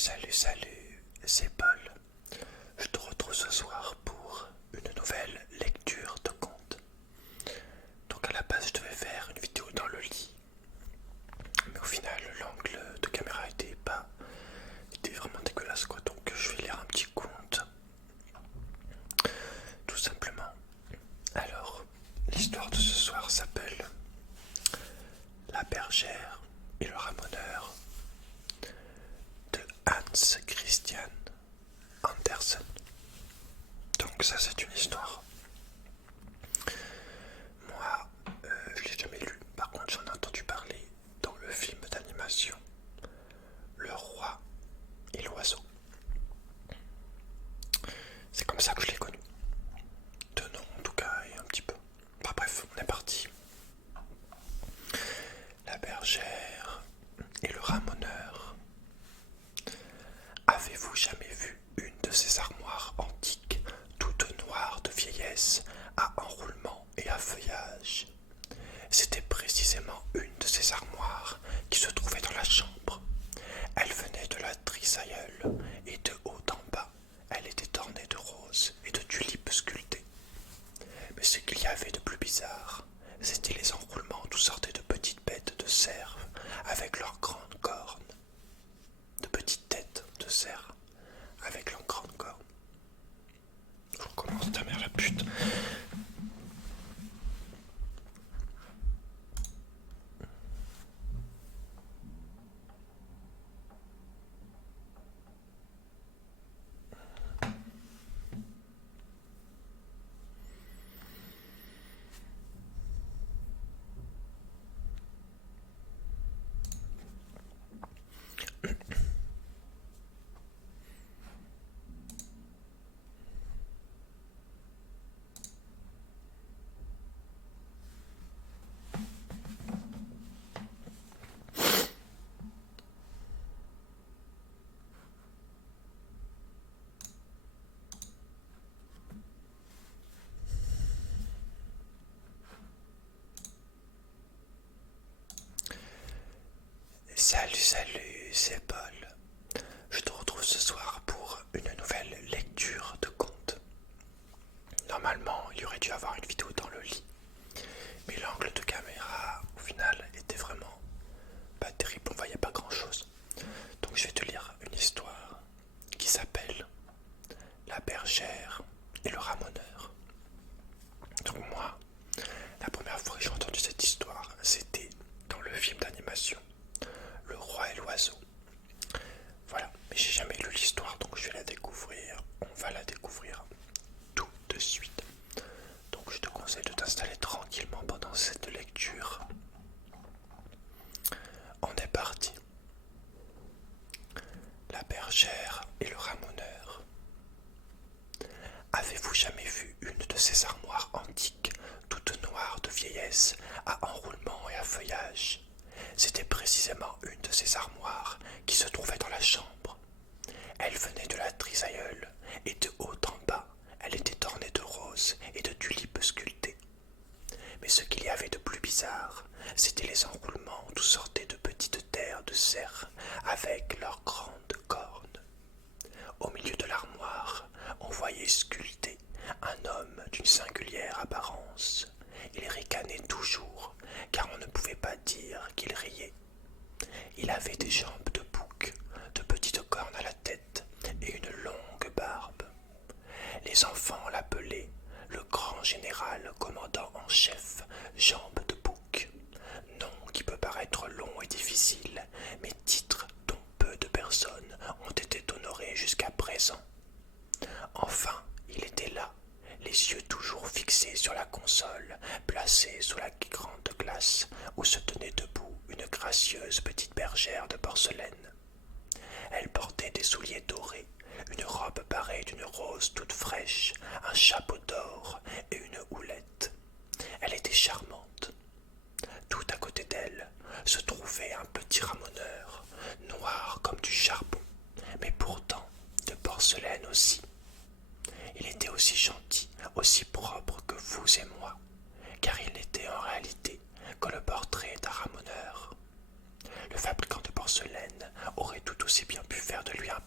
Salut, c'est Paul. Je te retrouve ce soir pour une nouvelle lecture de conte. Donc à la base je devais faire une vidéo dans le lit, mais au final l'angle de caméra était vraiment dégueulasse quoi. Donc je vais lire un petit conte, tout simplement. Alors l'histoire de ce soir s'appelle La bergère et le ramoneur de Hans Christian Andersen. Donc ça c'est une histoire. Moi, je l'ai jamais lu. Par contre, j'en ai entendu parler dans le film d'animation Le Roi et l'Oiseau. C'est comme ça que je l'ai connu. De nom en tout cas et un petit peu. Enfin bref, on est parti. La bergère et le ramoneur. Avez-vous jamais vu une de ces armoires antiques, toutes noires de vieillesse, à enroulement et à feuillage? C'était précisément une de ces armoires qui se trouvait dans la chambre. Elle venait de la trisaïeule, et de haut en bas, elle était ornée de roses et de tulipes sculptées. Mais ce qu'il y avait de plus bizarre, c'était les enroulements d'où sortaient de petites bêtes de cerf avec leurs grandes cornes. De petites têtes de cerf avec leurs grandes cornes. Je recommence, ta mère la pute. Salut, c'est Paul. Je te retrouve ce soir pour une nouvelle lecture de conte. Normalement, il y aurait dû avoir une vidéo dans le lit, mais l'angle de caméra, au final, était vraiment pas terrible, on voyait pas grand chose. Donc je vais te lire une histoire qui s'appelle La bergère et le ramoneur. Donc moi, la première fois que j'ai entendu cette histoire, c'était dans le film d'animation Le Roi et l'Oiseau. Voilà, mais j'ai jamais lu l'histoire, donc je vais la découvrir. On va la découvrir tout de suite. Donc je te conseille de t'installer tranquillement pendant cette lecture. On est parti. La bergère et le ramoneur. Avez-vous jamais vu une de ces armoires antiques, toutes noires de vieillesse, à enroulement et à feuillage? C'était précisément une de ces armoires qui se trouvait dans la chambre. Elle venait de la trisaïeule, et de haut en bas, elle était ornée de roses et de tulipes sculptées. Mais ce qu'il y avait de plus bizarre, c'étaient les enroulements d'où sortaient de petites terres de cerf avec leurs grandes cornes. Au milieu de l'armoire, on voyait sculpté un homme d'une singulière apparence. Il ricanait toujours, car on ne pouvait pas dire qu'il riait. Il avait des jambes de bouc, de petites cornes à la tête et une longue barbe. Les enfants l'appelaient le grand général commandant en chef, Jambes de Bouc, nom qui peut paraître long et difficile, mais titre dont peu de personnes ont été honorées jusqu'à présent. Enfin, il était là, les yeux toujours fixés sur la console, placée sous la grande glace, où se tenait debout une gracieuse petite bergère de porcelaine. Elle portait des souliers dorés, une robe parée d'une rose toute fraîche, un chapeau d'or et une houlette. Elle était charmante. Tout à côté d'elle se trouvait un petit ramoneur, noir comme du charbon, mais pourtant de porcelaine aussi. Il était aussi gentil, aussi propre que vous et moi, car il n'était en réalité que le portrait d'un ramoneur. Le fabricant de porcelaine aurait tout aussi bien pu faire de lui un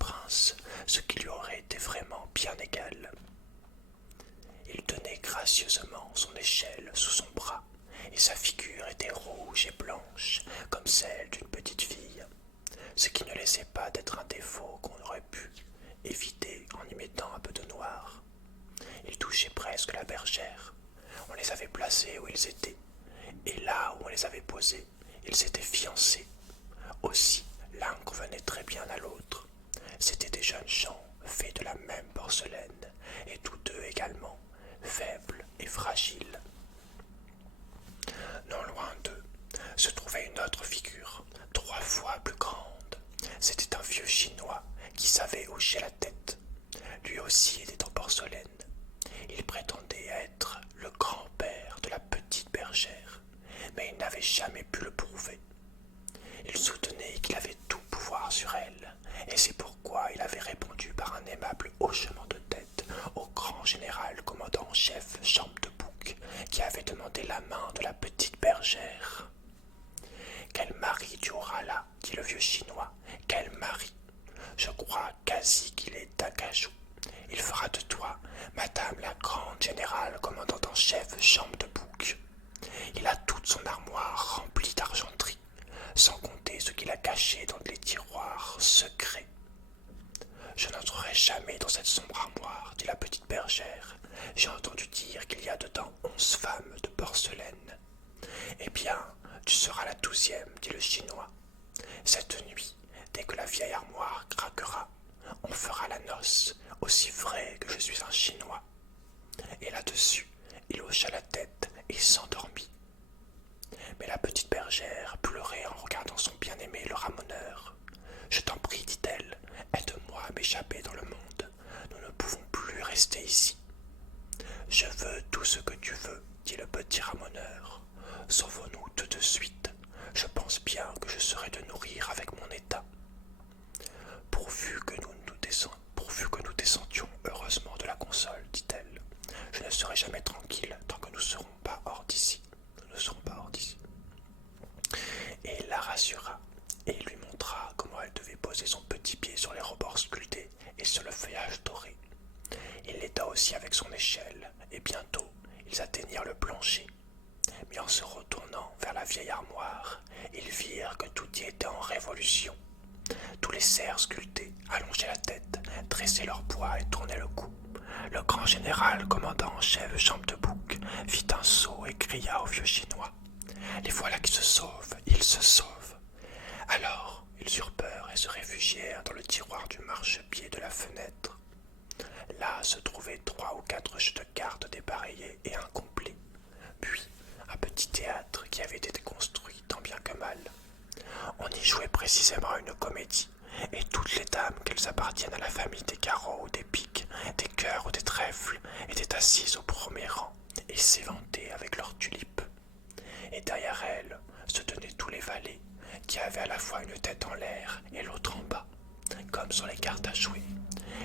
paraissait pas d'être un défaut qu'on aurait pu éviter en y mettant un peu de noir. Ils touchaient presque la bergère. On les avait placés où ils étaient, et là où on les avait posés, ils s'étaient fiancés. Aussi, l'un convenait très bien à l'autre. C'étaient des jeunes gens faits de la même porcelaine, et tous deux également, faibles et fragiles. Non loin d'eux se trouvait une autre figure, 3 fois plus grande. C'était un vieux Chinois qui savait hocher la tête. Lui aussi était en porcelaine. Il prétendait être le grand-père de la petite bergère, mais il n'avait jamais pu le prouver. Il soutenait qu'il avait tout pouvoir sur elle, et c'est pourquoi il avait répondu par un aimable hochement de tête au grand général commandant en chef Champ de Bouc, qui avait demandé la main de la petite bergère. « Quel mari tu auras là, dit le vieux Chinois, quel mari. Je crois quasi qu'il est d'acajou. Il fera de toi, madame la grande générale commandante en chef Champ de Bouc. Il a toute son armoire remplie d'argenterie, sans compter ce qu'il a caché dans les tiroirs secrets. Je n'entrerai jamais dans cette sombre armoire, dit la petite bergère. J'ai entendu dire qu'il y a dedans 11 femmes de porcelaine. Eh bien, tu seras la 12e, dit le Chinois. Cette nuit, dès que la vieille armoire craquera, on fera la noce, aussi vrai que je suis un Chinois. Et là-dessus, il hocha la tête et s'endormit. Mais la petite bergère pleurait en regardant son bien-aimé le ramoneur. « Je t'en prie, dit-elle, aide-moi à m'échapper dans le monde. Nous ne pouvons plus rester ici. »« Je veux tout ce que tu veux, dit le petit ramoneur. Sauvons-nous tout de suite. Je pense bien que je serai de nourrir avec mon état. Pourvu que nous descendions heureusement de la console, dit-elle. Je ne serai jamais tranquille tant que nous ne serons pas hors d'ici. Et il la rassura, et il lui montra comment elle devait poser son petit pied sur les rebords sculptés et sur le feuillage doré. Il l'aida aussi avec son échelle, et bientôt ils atteignirent le plancher. Mais en se retournant vers la vieille armoire, ils virent que tout y était en révolution. Tous les cerfs sculptés allongeaient la tête, dressaient leur poids et tournaient le cou. Le grand général commandant en chef Champ de Bouc fit un saut et cria au vieux Chinois. « Les voilà qui se sauvent, ils se sauvent !» Alors, ils eurent peur et se réfugièrent dans le tiroir du marchepied de la fenêtre. Là se trouvaient 3 ou 4 jeux de cartes dépareillés et incomplets, puis un petit théâtre qui avait été construit tant bien que mal. On y jouait précisément une comédie, et toutes les dames, qu'elles appartiennent à la famille des carreaux ou des piques, des cœurs ou des trèfles, étaient assises au premier rang et s'éventaient avec leurs tulipes. Et derrière elles se tenaient tous les valets, qui avaient à la fois une tête en l'air et l'autre en bas, comme sur les cartes à jouer.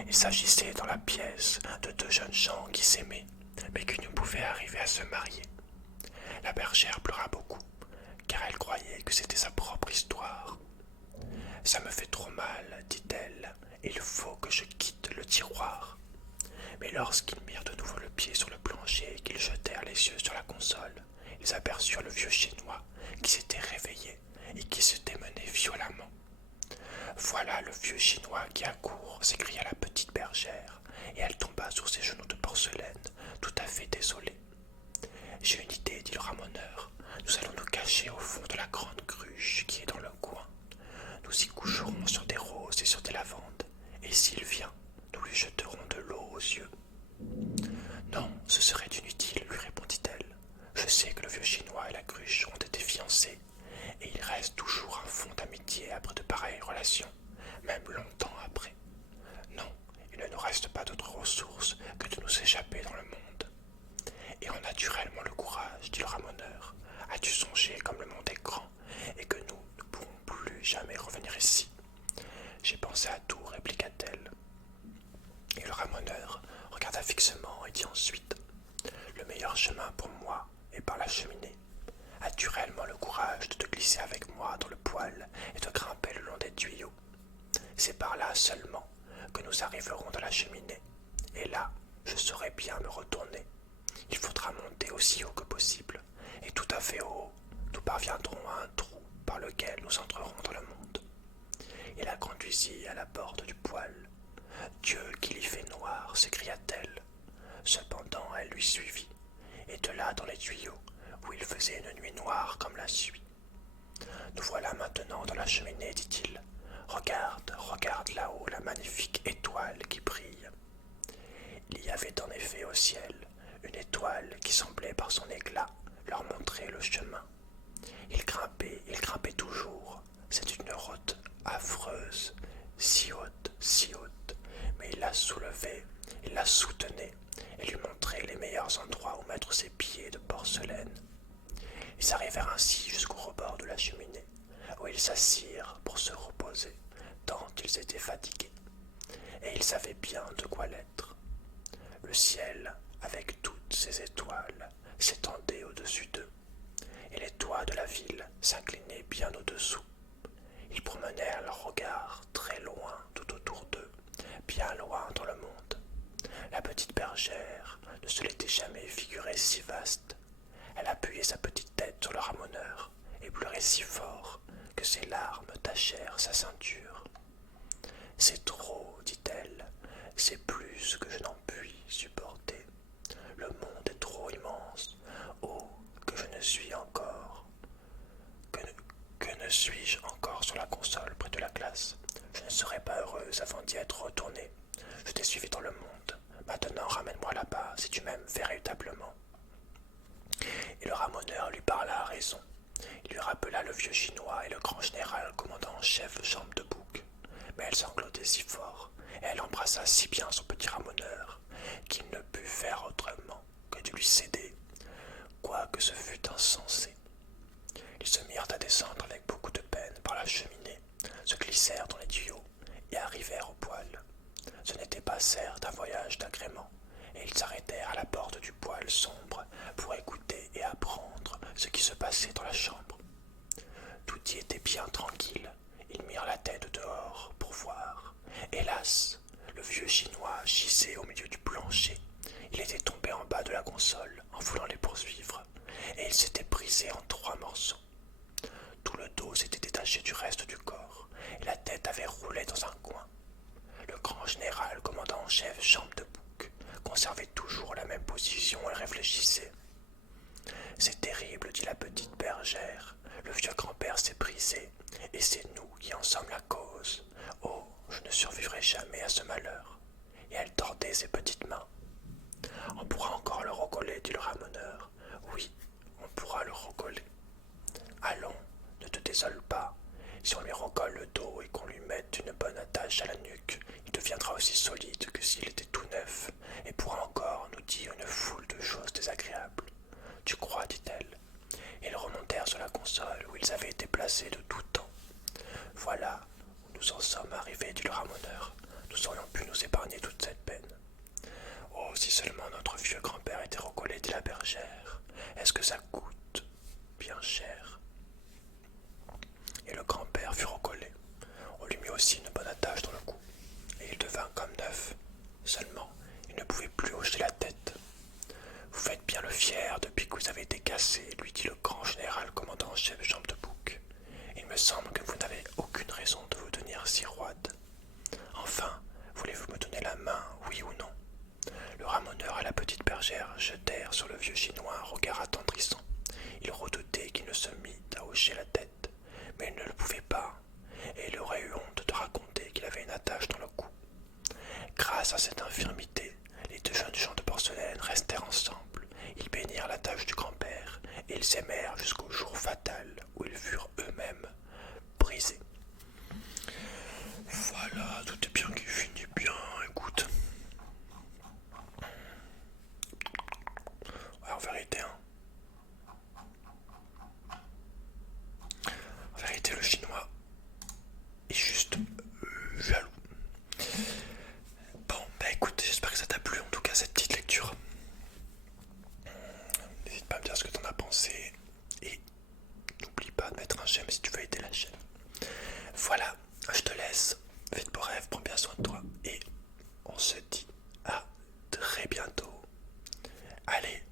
Il s'agissait dans la pièce de 2 jeunes gens qui s'aimaient, mais qui ne pouvaient arriver à se marier. La bergère pleura beaucoup, car elle croyait que c'était sa propre histoire. « Ça me fait trop mal, dit-elle, il faut que je quitte le tiroir. » Mais lorsqu'ils mirent de nouveau le pied sur le plancher et qu'ils jetèrent les yeux sur la console, ils aperçurent le vieux Chinois qui s'était réveillé et qui se démenait violemment. « Voilà le vieux Chinois qui accourt !» s'écria la petite bergère, et elle tomba sur ses genoux de porcelaine, tout à fait désolée. « J'ai une idée, dit le ramoneur. Nous allons nous cacher au fond de la grande cruche qui est dans le coin. Nous y coucherons sur des roses et sur des lavandes, et s'il vient, nous lui jeterons de l'eau aux yeux. »« Non, ce serait inutile, lui répondit-elle. Je sais que le vieux Chinois et la cruche ont été fiancés, et il reste toujours un fond d'amitié après de pareilles relations, même longtemps après. Non, il ne nous reste pas d'autre ressource que de nous échapper dans le monde. Et on a naturellement le courage, dit le ramoneur. As-tu songé comme le monde est grand, et que nous ne pourrons plus jamais revenir ici? J'ai pensé à tout, répliqua-t-elle. Et le ramoneur regarda fixement et dit ensuite: Le meilleur chemin pour moi est par la cheminée. As-tu réellement le courage de te glisser avec moi dans le poêle et de grimper le long des tuyaux? C'est par là seulement que nous arriverons dans la cheminée, et là, je saurai bien me retourner. Il faudra monter aussi haut que possible, et tout à fait haut, nous parviendrons à un trou par lequel nous entrerons dans le monde. et la conduisit à la porte du poêle. Dieu qu'il y fait noir, s'écria-t-elle. Cependant, elle lui suivit, et de là dans les tuyaux, où il faisait une nuit noire comme la suie. Nous voilà maintenant dans la cheminée, dit-il. Regarde, regarde là-haut la magnifique étoile qui brille. Il y avait en effet au ciel une étoile qui semblait par son éclat leur montrer le chemin. Il grimpait toujours. C'est une route affreuse, si haute, mais il la soulevait, il la soutenait et lui montrait les meilleurs endroits où mettre ses pieds de porcelaine. Ils arrivèrent ainsi jusqu'au rebord de la cheminée, où ils s'assirent pour se reposer, tant ils étaient fatigués. Et ils savaient bien de quoi l'être. Le ciel, avec toutes ses étoiles, s'étendait au-dessus d'eux, et les toits de la ville s'inclinaient bien au-dessous. Ils promenèrent leur regard très loin tout autour d'eux, bien loin dans le monde. La petite bergère ne se l'était jamais figurée si vaste. Elle appuyait sa petite tête sur le ramoneur et pleurait si fort que ses larmes tachèrent sa ceinture. « C'est trop, dit-elle, c'est plus que je n'en puis supporter. Le monde est trop immense. Oh, que je ne suis encore. Que ne suis-je encore sur la console près de la glace? Je ne serai pas heureuse avant d'y être retournée. Je t'ai suivi dans le monde. Maintenant, ramène-moi là-bas si tu m'aimes véritablement. » Et le ramoneur lui parla à raison. Il lui rappela le vieux chinois et le grand général commandant en chef Jambe de Bouc. Mais elle sanglotait si fort, et elle embrassa si bien son petit ramoneur, qu'il ne put faire autrement que de lui céder, quoique ce fût insensé. Ils se mirent à descendre avec beaucoup de peine par la cheminée, se glissèrent dans les tuyaux et arrivèrent au poêle. Ce n'était pas certes un voyage d'agrément, et ils s'arrêtèrent à la porte du poêle sombre pour écouter et apprendre ce qui se passait dans la chambre. Tout y était bien tranquille. Ils mirent la tête dehors pour voir. Hélas, le vieux chinois gisait au milieu du plancher. Il était tombé en bas de la console en voulant les poursuivre, et il s'était brisé en 3 morceaux. Tout le dos s'était détaché du reste du corps, et la tête avait roulé dans un coin. Le grand général commandant en chef Jambe de Bouc conservait toujours la même position et réfléchissait. « C'est terrible, dit la petite bergère. Le vieux grand-père s'est brisé, et c'est nous qui en sommes la cause. Oh, je ne survivrai jamais à ce malheur. » Et elle tordait ses petites mains. « On pourra encore le recoller, dit le ramoneur. Oui, on pourra le recoller. Allons, ne te désole pas. Si on lui recolle le dos et qu'on lui mette une bonne attache à la nuque, il deviendra aussi solide que s'il était tout neuf, et pourra encore nous dire une foule de choses désagréables. Tu crois, dit-elle. Ils remontèrent sur la console où ils avaient été placés de tout temps. Voilà où nous en sommes arrivés, dit le ramoneur. Nous aurions pu nous épargner toute cette peine. Oh, si seulement notre vieux grand-père était recollé, dit la bergère. Est-ce que ça coûte bien cher? Et le grand-père fut recollé. On lui mit aussi une bonne attache dans le cou, et il devint comme neuf. Seulement, il ne pouvait plus hocher la tête. Vous faites bien le fier depuis que vous avez été cassé, lui dit le grand général commandant en chef Jambe de Bouc. Il me semble que vous n'avez aucune raison de vous tenir si roide. Enfin, voulez-vous me donner la main, oui ou non? Le ramoneur et la petite bergère jetèrent sur le vieux chinois un regard attendrissant. Il redoutait qu'il ne se mît à hocher la tête, mais il ne le pouvait pas, et il aurait eu honte de raconter qu'il avait une attache dans le cou. Grâce à cette infirmité, les 2 jeunes gens de porcelaine restèrent ensemble. Ils bénirent la tâche du grand-père et ils s'aimèrent jusqu'au jour fatal où ils furent eux-mêmes brisés. Voilà, tout est bien qui finit bien, écoute. Ouais, en vérité, le chinois est juste jaloux. Bon, bah écoute, j'espère que ça t'a plu en tout cas cette petite lecture. N'hésite pas à me dire ce que t'en as pensé et n'oublie pas de mettre un j'aime si tu veux aider la chaîne. Voilà, je te laisse. Fais de beaux rêves, prends bien soin de toi et on se dit à très bientôt. Allez,